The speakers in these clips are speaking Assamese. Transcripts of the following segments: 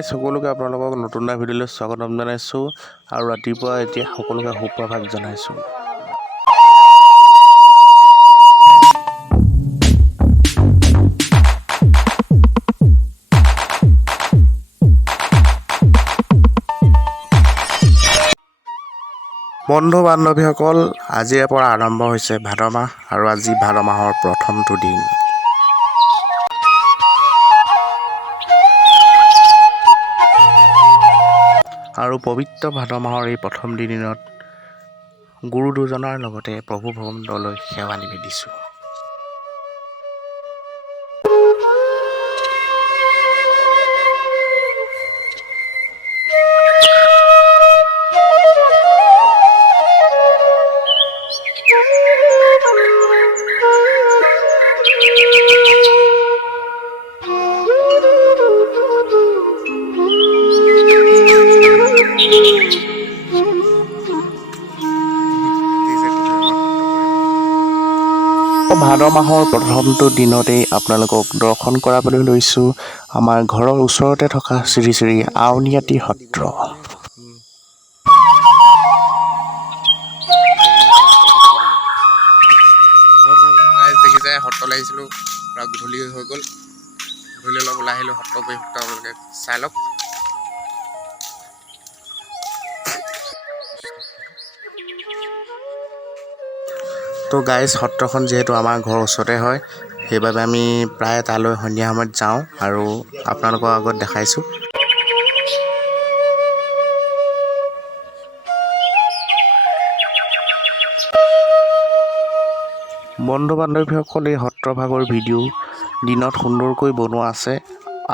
গাইজ সকলোকে আপোনালোকক নতুন এটা ভিডিঅ'লৈ স্বাগতম জনাইছোঁ আৰু ৰাতিপুৱা এতিয়া সকলোকে সুপ্ৰভাত জনাইছোঁ। বন্ধু বান্ধৱীসকল, আজিৰে পৰা আৰম্ভ হৈছে ভাদ মাহ আৰু আজি ভাদ মাহৰ প্ৰথমটো দিন। আৰু পবিত্ৰ ভাদ মাহৰ এই প্ৰথম দিনত গুৰু দুজনাৰ লগতে প্ৰভু ভগৱন্তলৈ সেৱা নিবেদিছোঁ। ভাদ মাহৰ প্ৰথমটো দিনতেই আপোনালোকক দৰ্শন কৰাবলৈ লৈছোঁ আমাৰ ঘৰৰ ওচৰতে থকা শ্ৰী শ্ৰী আউনীআটী সত্ৰ। দেখিছে সত্ৰলৈ আহিছিলোঁ, পূৰা গধূলি হৈ গ'ল। গধূলি অলপ ওলাই আহিলোঁ, সত্ৰ পৰিসত্ৰ আপোনালোকে চাই লওক। তো গাইজ, সত্ৰখন যিহেতু আমাৰ ঘৰৰ ওচৰতে হয়, সেইবাবে আমি প্ৰায় তালৈ সন্ধিয়া সময়ত যাওঁ আৰু আপোনালোকৰ আগত দেখাইছোঁ। বন্ধু বান্ধৱীসকল, এই সত্ৰভাগৰ ভিডিঅ' দিনত সুন্দৰকৈ বনোৱা আছে,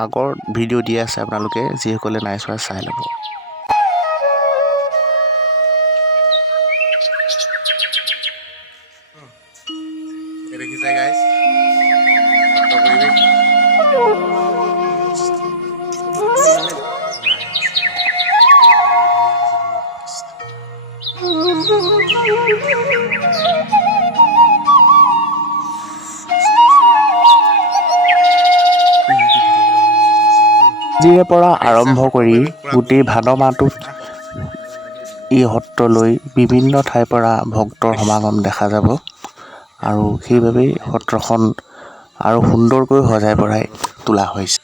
আগৰ ভিডিঅ' দিয়া আছে, আপোনালোকে যিসকলে নাই চোৱা চাই ল'ব। দেখিছে গাইজ সত্ৰ পৰিৱেশ। আজিৰে পৰা আৰম্ভ কৰি গোটেই ভাদ মাহটোত এই সত্ৰলৈ বিভিন্ন ঠাইৰ পৰা ভক্তৰ সমাগম দেখা যাব আৰু সেইবাবেই সত্ৰখন আৰু সুন্দৰকৈ সজাই পৰাই তোলা হৈছে।